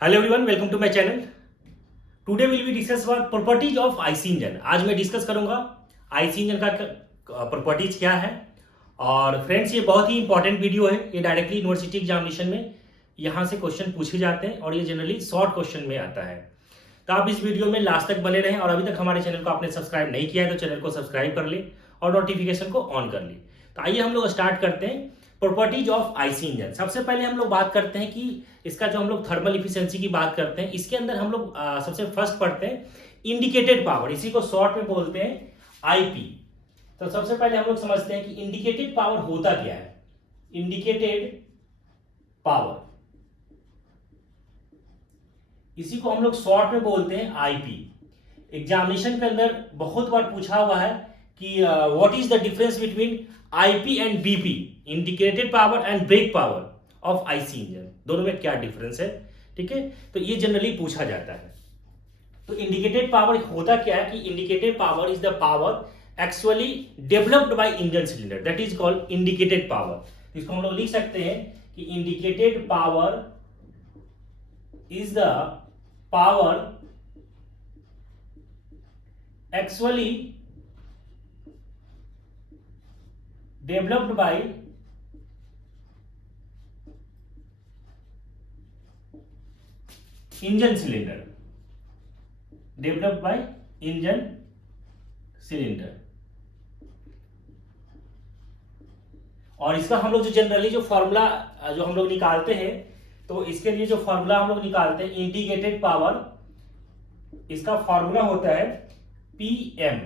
Hello everyone, welcome to my channel. Today will be discuss about properties of IC engine. आज मैं discuss करूंगा IC engine का properties क्या है। और फ्रेंड्स, ये बहुत ही इंपॉर्टेंट वीडियो है। ये डायरेक्टली यूनिवर्सिटी एग्जामिनेशन में यहाँ से क्वेश्चन पूछे जाते हैं और ये जनरली शॉर्ट क्वेश्चन में आता है। तो आप इस वीडियो में लास्ट तक बने रहें और अभी तक हमारे चैनल को आपने सब्सक्राइब नहीं किया है तो चैनल को सब्सक्राइब कर ले और नोटिफिकेशन को ऑन कर ले। तो आइए हम लोग स्टार्ट करते हैं प्रॉपर्टीज ऑफ आईसी इंजन। सबसे पहले हम लोग बात करते हैं कि इसका जो हम लोग थर्मल इफिशियंसी की बात करते हैं, इसके अंदर हम लोग सबसे फर्स्ट पढ़ते हैं इंडिकेटेड पावर। इसी को शॉर्ट में बोलते हैं आईपी। तो सबसे पहले हम लोग समझते हैं कि इंडिकेटेड पावर होता क्या है। इंडिकेटेड पावर, इसी को हम लोग शॉर्ट में बोलते हैं आईपी। एग्जामिनेशन के अंदर बहुत बार पूछा हुआ है कि what is the difference between IP and BP, indicated power and brake power of IC engine, दोनों में क्या डिफरेंस है। ठीक है, तो ये जनरली पूछा जाता है। तो इंडिकेटेड पावर होता क्या है कि indicated power is the power actually developed by engine cylinder, that is called indicated power. इसको हम लोग लिख सकते हैं कि indicated power is the power actually developed by engine cylinder, developed by engine cylinder। और इसका हम लोग जो जनरली जो फॉर्मूला जो हम लोग निकालते हैं, तो इसके लिए जो फॉर्मूला हम लोग निकालते हैं इंडिकेटेड पावर, इसका फॉर्मूला होता है PM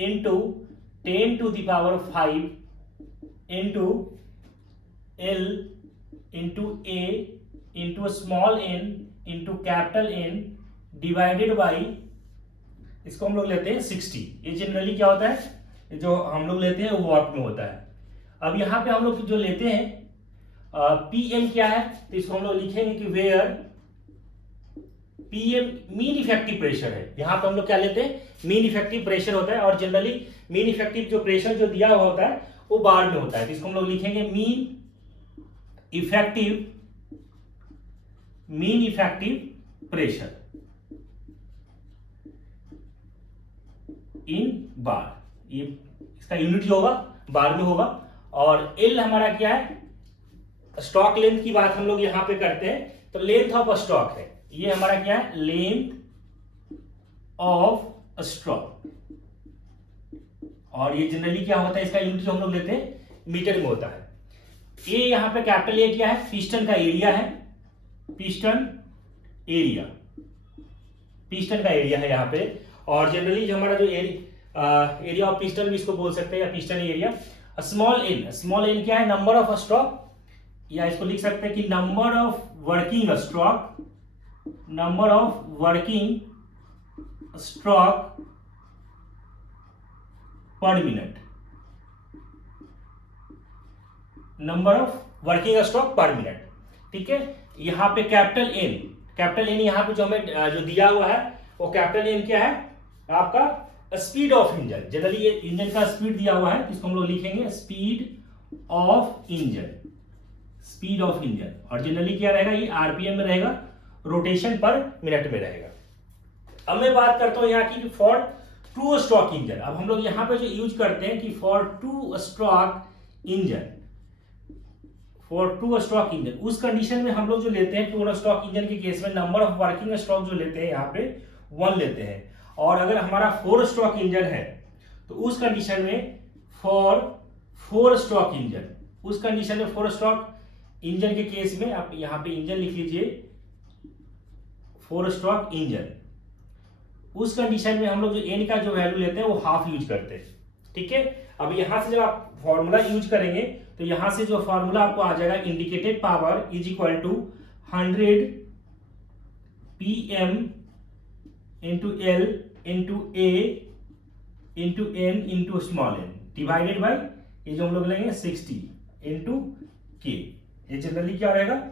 into 10⁵ into L into A into small n into capital N divided by, इसको हम लोग लेते हैं 60। ये जनरली क्या होता है, जो हम लोग लेते हैं वो वाट में होता है। अब यहाँ पे हम लोग जो लेते हैं PM क्या है, तो इसको हम लोग लिखेंगे कि where PM mean effective pressure है। यहां पे हम लोग क्या लेते हैं, मीन इफेक्टिव प्रेशर होता है। और जनरली मीन इफेक्टिव जो प्रेशर जो दिया हुआ होता है वो बार में होता है। तो इसको हम लोग लिखेंगे मीन इफेक्टिव प्रेशर इन बार। ये इसका यूनिट जो होगा बार में होगा। और एल हमारा क्या है, स्टॉक लेंथ की बात हम लोग यहां पे करते हैं, तो लेंथ ऑफ स्टॉक है। ये हमारा क्या है, लेंथ ऑफ स्ट्रोक। और ये जनरली क्या होता है, इसका यूनिट जो हम लोग लेते हैं मीटर में होता है। ए यहां पे कैपिटल ए क्या है, पिस्टन का एरिया है, पिस्टन का एरिया है यहां पे। और जनरली हमारा जो एरिया ऑफ पिस्टन भी इसको बोल सकते हैं, या पिस्टन एरिया। स्मॉल एन क्या है, नंबर ऑफ स्ट्रोक, या इसको लिख सकते हैं कि number of working stroke, number of working stroke पर minute, number of working stroke पर मिनट। ठीक है, यहां पे कैपिटल एन यहां पे जो हमें जो दिया हुआ है वो कैपिटल एन क्या है, आपका स्पीड ऑफ इंजन। जनरली ये इंजन का स्पीड दिया हुआ है, इसको हम लोग लिखेंगे speed of engine, speed of engine. और जनरली क्या रहेगा, ये आरपीएम में रहेगा, रोटेशन पर मिनट में रहेगा। अब मैं बात करता हूं यहाँ की फॉर टू स्ट्रोक इंजन। अब हम लोग यहाँ पे जो यूज करते हैं कि फॉर टू स्ट्रोक इंजन, उस कंडीशन में हम लोग जो लेते हैं टू स्ट्रोक इंजन के केस में नंबर ऑफ वर्किंग स्ट्रोक जो लेते हैं यहाँ पे 1 लेते हैं। और अगर हमारा 4 स्ट्रोक इंजन है तो उस कंडीशन में फॉर 4 स्ट्रोक इंजन, उस कंडीशन में 4 स्ट्रोक इंजन के केस में आप यहाँ पे इंजन लिख लीजिए 4 स्ट्रोक इंजन। उस कंडीशन में हम लोग जो एन का जो वैल्यू लेते हैं वो हाफ यूज करते हैं। ठीक है, अब यहां से जब आप फॉर्मूला यूज करेंगे तो यहां से जो फॉर्मूला आपको आ जाएगा, indicated power is equal to 100 PM into L into A into N into small n divided by, ये जो हम लोग लेंगे 60 इंटू K। ये जनरली क्या रहेगा,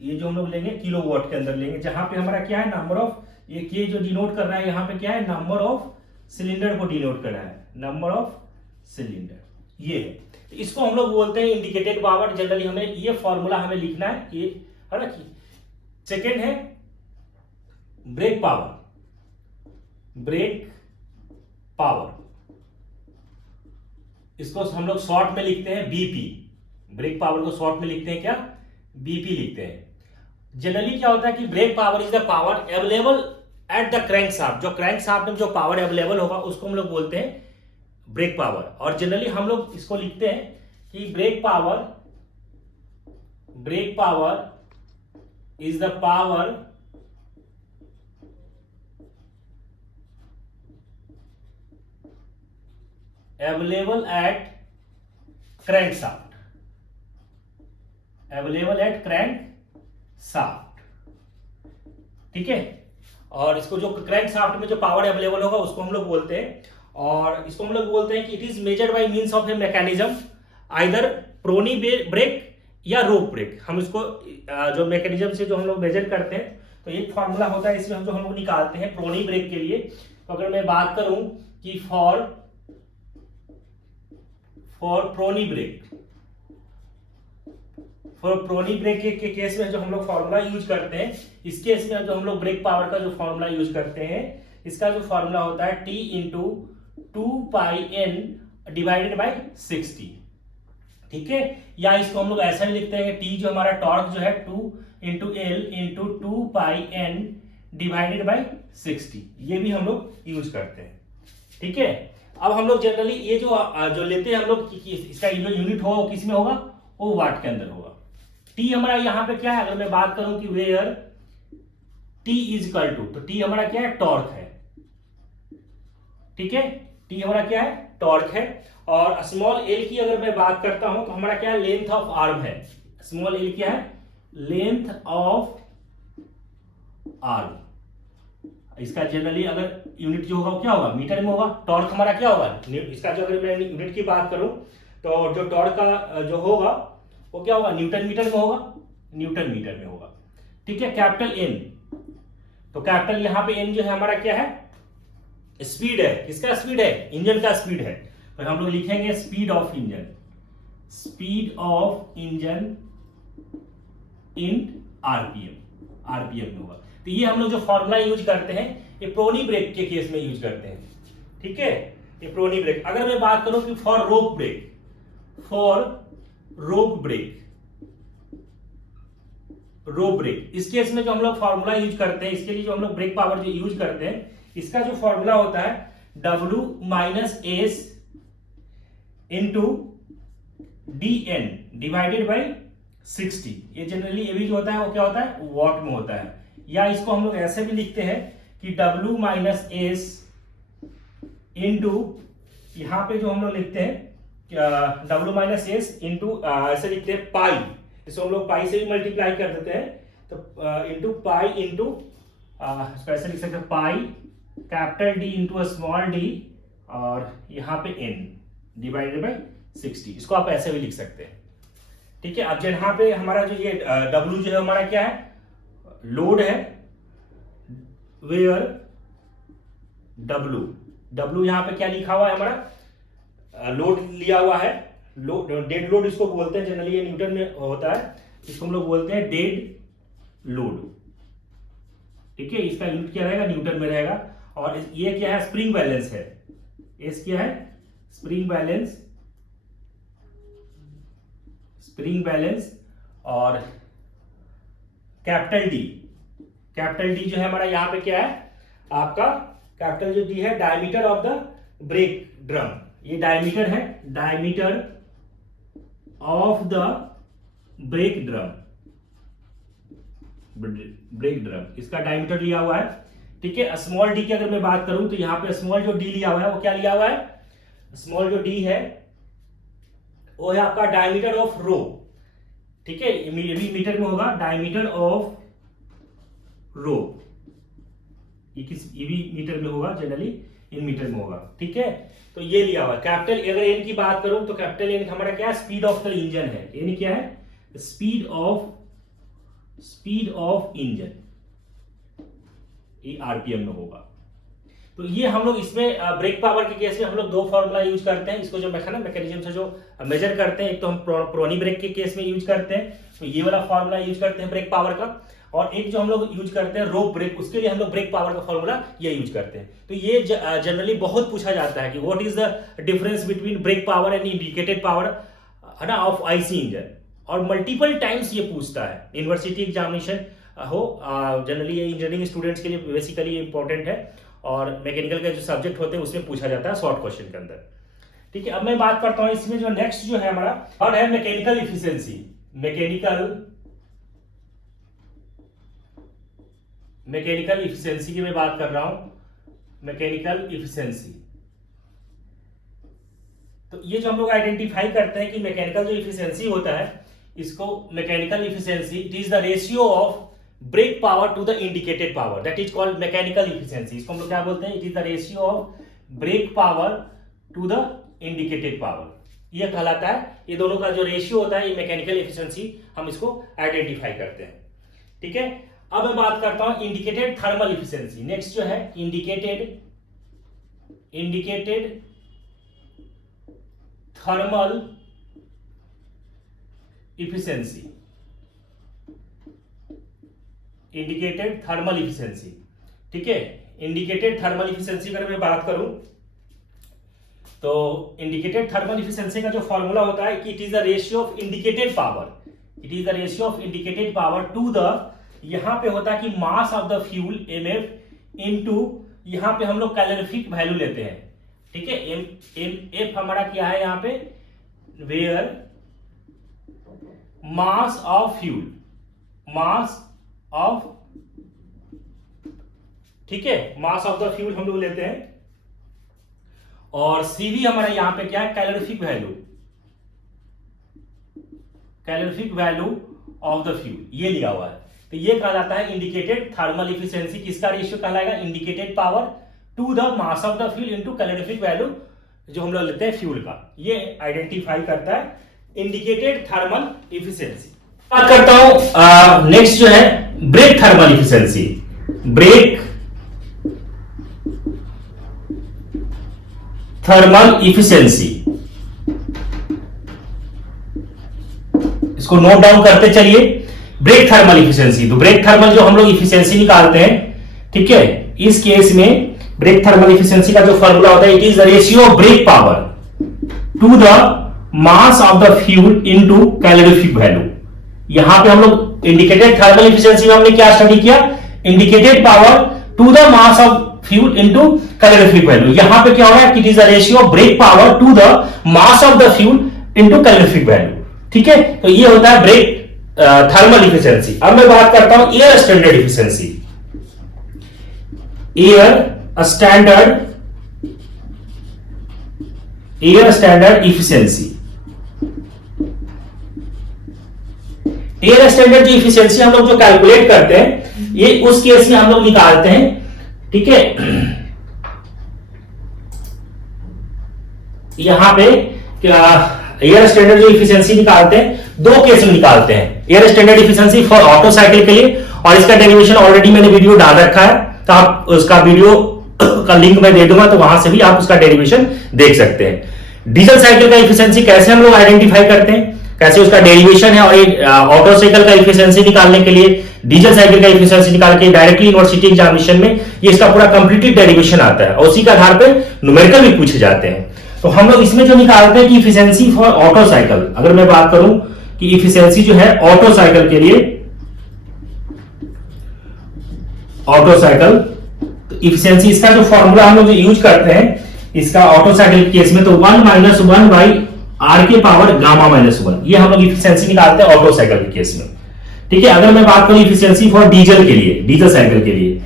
ये जो हम लोग लेंगे किलोवाट के अंदर लेंगे, जहां पे हमारा क्या है नंबर ऑफ, ये के जो डिनोट कर रहा है यहाँ पे क्या है, नंबर ऑफ सिलेंडर को डिनोट कर रहा है, नंबर ऑफ सिलेंडर ये है। तो इसको हम लोग बोलते हैं इंडिकेटेड पावर। जनरली हमें ये फॉर्मूला हमें लिखना है, ये है ना कि सेकेंड है ब्रेक पावर। ब्रेक पावर, इसको हम लोग शॉर्ट में लिखते हैं बीपी। ब्रेक पावर को शॉर्ट में लिखते हैं क्या? बीपी लिखते हैं। जनरली क्या होता है कि brake power is the power available at the crank shaft. जो क्रैंक शाफ्ट में जो पावर अवेलेबल होगा उसको हम लोग बोलते हैं ब्रेक पावर। और जनरली हम लोग इसको लिखते हैं कि brake power is the power available at crank shaft. Available at crank shaft, ठीक है। और इसको जो क्रैंक शाफ्ट में जो पावर अवेलेबल होगा उसको हम लोग बोलते हैं, और इसको हम लोग बोलते हैं कि it is measured by means of a mechanism, either prony brake या रोप ब्रेक। हम इसको जो मैकेनिज्म से जो हम लोग मेजर करते हैं, तो एक फॉर्मूला होता है इसमें जो हम लोग निकालते हैं प्रोनी ब्रेक के लिए। तो अगर मैं बात करूं कि फॉर प्रोनी ब्रेक के केस में जो हम लोग फॉर्मूला यूज करते हैं, इस केस में जो हम लोग ब्रेक पावर का जो फॉर्मूला यूज करते हैं, इसका जो फॉर्मूला होता है T into 2πn divided by 60, ठीक है। या इसको हम लोग ऐसा भी लिखते हैं कि T जो हमारा टॉर्क जो है 2 into L into 2πn divided by 60, ये भी हम लोग यूज करते हैं, ठीक है। अब हम लोग जनरली ये जो लेते हैं हम लोग, इसका जो यूनिट होगा वो किस में होगा? वो वाट के अंदर होगा। टी हमारा यहाँ पे क्या है? अगर मैं बात करूं कि where T is equal to, तो टी हमारा क्या है? टॉर्क है, ठीक है। टी हमारा क्या है? टॉर्क है। और स्मॉल एल की अगर मैं बात करता हूं तो हमारा क्या है? लेंथ ऑफ आर्म है। स्मॉल एल क्या है? Length of arm. इसका जनरली अगर यूनिट जो होगा वो क्या होगा? मीटर में होगा। टॉर्क हमारा क्या होगा? इसका जो अगर मैं यूनिट की बात करूं तो जो टॉर्क का जो होगा वो क्या होगा? न्यूटन मीटर में होगा। न्यूटन मीटर में होगा, ठीक है। कैपिटल एन, तो कैपिटल यहां पे एन जो है हमारा क्या है? स्पीड है। किसका स्पीड है? इंजन का स्पीड है। तो हम लोग लिखेंगे speed of engine. Speed of engine in RPM में होगा। तो ये हम लोग जो फॉर्मूला यूज करते हैं ये प्रोनी ब्रेक के केस में यूज करते हैं, ठीक है। ये प्रोनी ब्रेक। अगर मैं बात करूं कि फॉर रोप ब्रेक, इस केस में जो हम लोग फॉर्मूला यूज करते हैं, इसके लिए जो हम लोग ब्रेक पावर जो यूज करते हैं, इसका जो फॉर्मूला होता है W minus S into DN divided by 60। ये जनरली ये भी जो होता है वो क्या होता है? वॉट में होता है। या इसको हम लोग ऐसे भी लिखते हैं कि W माइनस एस इंटू, यहां पे जो हम लोग लिखते हैं W माइनस एस इंटू, ऐसे लिखते हैं पाई, इसको हम लोग पाई से भी मल्टीप्लाई कर देते हैं, तो इंटू पाई इंटू, ऐसे लिख सकते हैं pi capital D into small d, और यहां पे n डिवाइडेड बाई 60। इसको आप ऐसे भी लिख सकते हैं, ठीक है। अब यहां पे हमारा जो ये W जो है हमारा क्या है? लोड है। वेयर W यहां पे क्या लिखा हुआ है? हमारा लोड लिया हुआ है। डेड लोड इसको बोलते हैं, जनरली ये न्यूटन में होता है, इसको हम लोग बोलते हैं डेड लोड, ठीक है। इसका यूनिट क्या रहेगा? न्यूटन में रहेगा। और ये क्या है? स्प्रिंग बैलेंस है। एस क्या है? Spring balance. और कैपिटल डी जो है हमारा यहां पे क्या है? आपका कैपिटल जो डी है diameter of the break drum. ये डायमीटर है, diameter of the break drum, इसका डायमीटर लिया हुआ है, ठीक है। स्मॉल डी की अगर मैं बात करूं तो यहां पे स्मॉल जो डी लिया हुआ है वो क्या लिया हुआ है? स्मॉल जो डी है वो है आपका डायमीटर ऑफ रो, ठीक है। ये भी मीटर में होगा। डायमीटर ऑफ रो, ये भी मीटर में होगा, जनरली इन मीटर में होगा, ठीक है। तो ये लिया हुआ। कैपिटल अगर एन की बात करूं तो कैपिटल एन हमारा क्या है? स्पीड ऑफ द इंजन है। एन क्या है? स्पीड ऑफ इंजन, ये आरपीएम में होगा। तो ये हम लोग इसमें ब्रेक पावर के केस में हम लोग दो फॉर्मूला यूज करते हैं। इसको जो मैकेनिज्म से जो मेजर करते हैं, एक तो हम प्रोनी ब्रेक के केस में यूज करते हैं, तो ये वाला फॉर्मूला यूज करते हैं ब्रेक पावर का। और एक जो हम लोग यूज करते हैं रोप ब्रेक, उसके लिए हम लोग ब्रेक पावर का फॉर्मूला ये यूज करते हैं। तो ये जनरली बहुत पूछा जाता है कि what is the difference between brake power and indicated power है ना ऑफ आईसी इंजन, और मल्टीपल टाइम्स ये पूछता है यूनिवर्सिटी एग्जामिनेशन हो। जनरली ये इंजीनियरिंग स्टूडेंट्स के लिए बेसिकली इंपॉर्टेंट है, और मैकेनिकल के जो सब्जेक्ट होते हैं उसमें पूछा जाता है शॉर्ट क्वेश्चन के अंदर। ठीक है, अब मैं बात करता हूं इसमें जो नेक्स्ट जो है हमारा और है मैकेनिकल इफिशिएंसी। मैकेनिकल इफिशिएंसी की मैं बात कर रहा हूं, मैकेनिकल इफिशिएंसी। तो ये जो हम लोग आइडेंटिफाई करते हैं कि मैकेनिकल जो इफिशिएंसी होता है, इसको mechanical efficiency it is the ratio of brake power to the indicated power, that is called mechanical efficiency. इसको हम लोग क्या बोलते हैं, it is the ratio of brake power to the indicated power, ये कहलाता है। ये दोनों का जो रेशियो होता है ये मैकेनिकल एफिशिएंसी, हम इसको आइडेंटिफाई करते हैं। ठीक है, अब मैं बात करता हूं इंडिकेटेड थर्मल इफिशिएंसी। नेक्स्ट जो है indicated thermal efficiency, indicated thermal efficiency. ठीक है, इंडिकेटेड थर्मल इफिशिएंसी अगर मैं बात करूं तो इंडिकेटेड थर्मल इफिशिएंसी का जो फॉर्मूला होता है कि it is the ratio of indicated power, it is the ratio of indicated power to the, यहां पे होता है कि mass of the fuel mf into, यहां पे हम लोग कैलोरीफिक वैल्यू लेते हैं। ठीक है, mf हमारा क्या है यहां पे, where mass of fuel, mass of, ठीक है, मास ऑफ द फ्यूल हम लोग लेते हैं, और CV हमारा यहां पे क्या है, calorific value, calorific value of the fuel, ये लिया हुआ है। तो ये कहा जाता है इंडिकेटेड थर्मल इफिशिएंसी। किसका रेशियो कहलाएगा, indicated power to the mass of the fuel into calorific value जो हम लोग लेते हैं फ्यूल का, ये आइडेंटिफाई करता है इंडिकेटेड थर्मल इफिशिएंसी। बात करता हूं नेक्स्ट जो है brake thermal efficiency. Brake thermal efficiency, इसको नोट डाउन करते चलिए। ब्रेक थर्मल इफिशिएंसी, तो ब्रेक थर्मल जो हम लोग इफिशिएंसी निकालते हैं, ठीक है, इस केस में ब्रेक थर्मल इफिशिएंसी का जो फॉर्मूला होता है, it is the ratio of brake power to the mass of the fuel into calorific value. यहां पे हम लोग इंडिकेटेड थर्मल इफिशिएंसी में हमने क्या स्टडी किया, indicated power to the mass of fuel into calorific value. यहां पे क्या हो रहा है, it is the ratio of brake power to the mass of the fuel into calorific value. ठीक है, तो ये होता है ब्रेक थर्मल इफिशिएंसी। अब मैं बात करता हूं air standard efficiency. Air standard efficiency, air standard जो इफिशिएंसी हम लोग जो कैलकुलेट करते हैं, ये उस केस में हम लोग निकालते हैं। ठीक है, यहां पे क्या एयर स्टैंडर्ड जो इफिशिएंसी निकालते हैं, दो केस में निकालते हैं। Air standard efficiency for auto cycle के लिए, और इसका डेरिवेशन ऑलरेडी मैंने वीडियो डाल रखा है, तो आप उसका वीडियो का लिंक मैं दे दूंगा, तो वहां से भी आप उसका डेरिवेशन देख सकते हैं। डीजल साइकिल का इफिशिएंसी कैसे हम लोग आइडेंटिफाई करते हैं, कैसे उसका डेरिवेशन है, और एक ऑटो साइकिल का इफिशिएंसी निकालने के लिए, डीजल साइकिल का इफिशिएंसी निकाल के डायरेक्टली यूनिवर्सिटी एग्जामिनेशन में ये इसका पूरा कंप्लीटेड डेरिवेशन आता है, और उसी के आधार पर न्यूमेरिकल भी पूछे जाते हैं। तो हम लोग इसमें जो निकालते हैं कि इफिशिएंसी फॉर ऑटो साइकिल, अगर मैं बात करूं कि इफिशिएंसी जो है ऑटो साइकिल के लिए, ऑटो साइकिल, तो इफिशिएंसी इसका जो फॉर्मूला हम लोग यूज करते हैं इसका ऑटो साइकिल केस में, तो 1 - 1 बाई आर के पावर गामा -1, ये हम लोग इफिशिएंसी निकालते हैं ऑटो साइकिल के केस में। ठीक है, अगर मैं बात करूं इफिशिएंसी फॉर डीजल के लिए, डीजल साइकिल के लिए,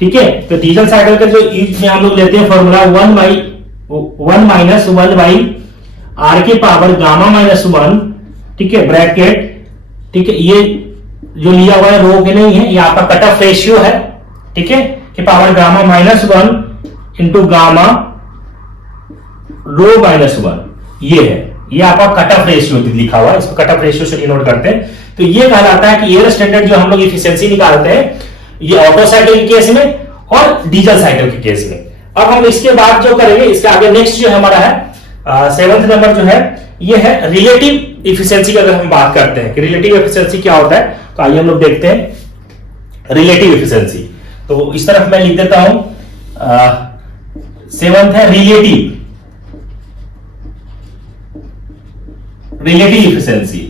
ठीक है, तो डीजल साइकिल का जो यूज में हम लोग लेते हैं फॉर्मूला 1 - 1 बाई आर के पावर गामा -1, ठीक है, ब्रैकेट, ठीक है, ये जो लिया हुआ है रो के नहीं है, ये आपका कट ऑफ रेशियो है, ठीक है, कि पावर गामा -1 इंटू गामा रो -1, ये है, ये आपका कट ऑफ रेशियो लिखा हुआ है, इसको कट ऑफ रेशियो से डिनोट करते हैं। तो ये कहलाता है कि एयर स्टैंडर्ड जो हम लोग इफिशिएंसी निकालते हैं, ये ऑटो साइकिल के केस में और डीजल साइकिल के केस में। अब हम इसके बाद जो करेंगे, इसके आगे नेक्स्ट जो हमारा है 7th नंबर जो है, ये है रिलेटिव इफिशिएंसी की। अगर हम बात करते हैं कि रिलेटिव इफिशिएंसी क्या होता है, तो आइए हम लोग देखते हैं रिलेटिव एफिशिएंसी। तो इस तरफ मैं लिख देता हूं, 7th है रिलेटिव एफिशिएंसी।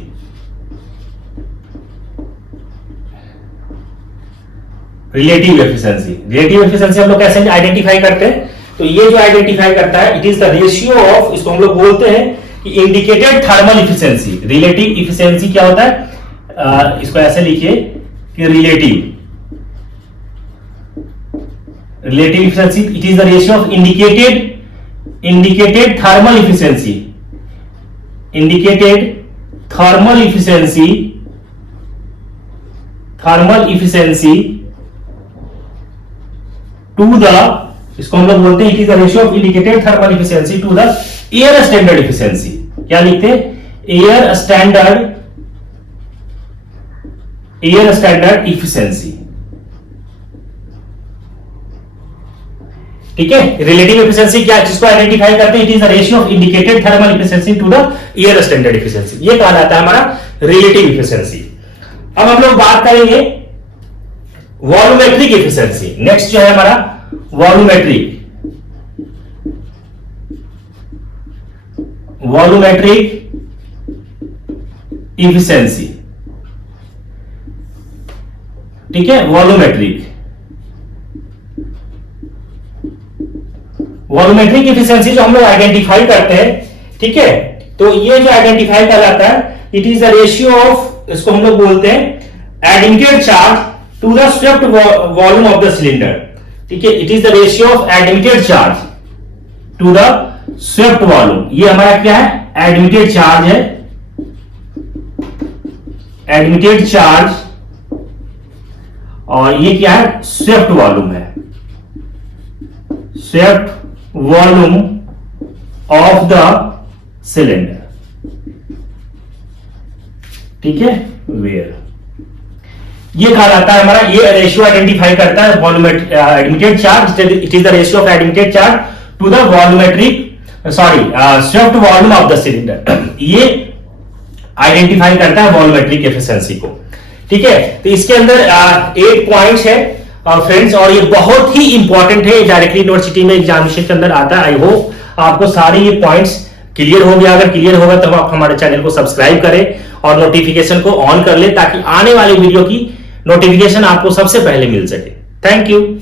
रिलेटिव एफिशिएंसी हम लोग कैसे आइडेंटिफाई करते हैं? तो ये जो आइडेंटिफाई करता है, it is the ratio of, इसको हम लोग बोलते हैं कि indicated thermal efficiency. Relative efficiency क्या होता है? इसको ऐसे लिखिए कि relative efficiency, it is the ratio of indicated thermal efficiency, thermal efficiency to the, इसको हम लोग बोलते हैं it is the ratio of indicated thermal efficiency to the air standard efficiency. क्या लिखते हैं? Air standard efficiency. ठीक है, रिलेटिव एफिशिएंसी क्या, जिसको आइडेंटिफाई करते हैं, it is the ratio of indicated thermal efficiency to the air standard efficiency. ये कहा जाता है हमारा रिलेटिव एफिशिएंसी। अब हम लोग बात करेंगे वॉल्यूमेट्रिक एफिशिएंसी। नेक्स्ट जो है हमारा वॉल्यूमेट्रिक एफिशिएंसी। ठीक है, वॉल्यूमेट्रिक एफिशिएंसी जो हम लोग आइडेंटिफाई करते हैं, ठीक है, तो ये जो आइडेंटिफाई कर जाता है, it is the ratio of, इसको हम लोग बोलते हैं admitted charge to the swept volume of the cylinder. ठीक है, it is the ratio of admitted charge to the swept volume. ये हमारा क्या है? एडमिटेड चार्ज है, एडमिटेड चार्ज, और ये क्या है? स्वेप्ट वॉल्यूम है, swept volume of the cylinder. ठीक है, वेयर ये कहा जाता है हमारा, ये रेशियो आइडेंटिफाई करता है admitted charge, it is the ratio of admitted charge to the swept volume of the cylinder. ये आइडेंटिफाई करता है वॉल्यूमेट्रिक एफिशिएंसी को। ठीक है, तो इसके अंदर 8 पॉइंट्स है फ्रेंड्स, और ये बहुत ही इंपॉर्टेंट है, डायरेक्टली यूनिवर्सिटी में एग्जामिनेशन के अंदर आता है। आई होप आपको सारे ये पॉइंट्स क्लियर हो गया। अगर क्लियर होगा तो आप हमारे चैनल को सब्सक्राइब करें और नोटिफिकेशन को ऑन कर ले, ताकि आने वाली वीडियो की नोटिफिकेशन आपको सबसे पहले मिल सके। Thank you.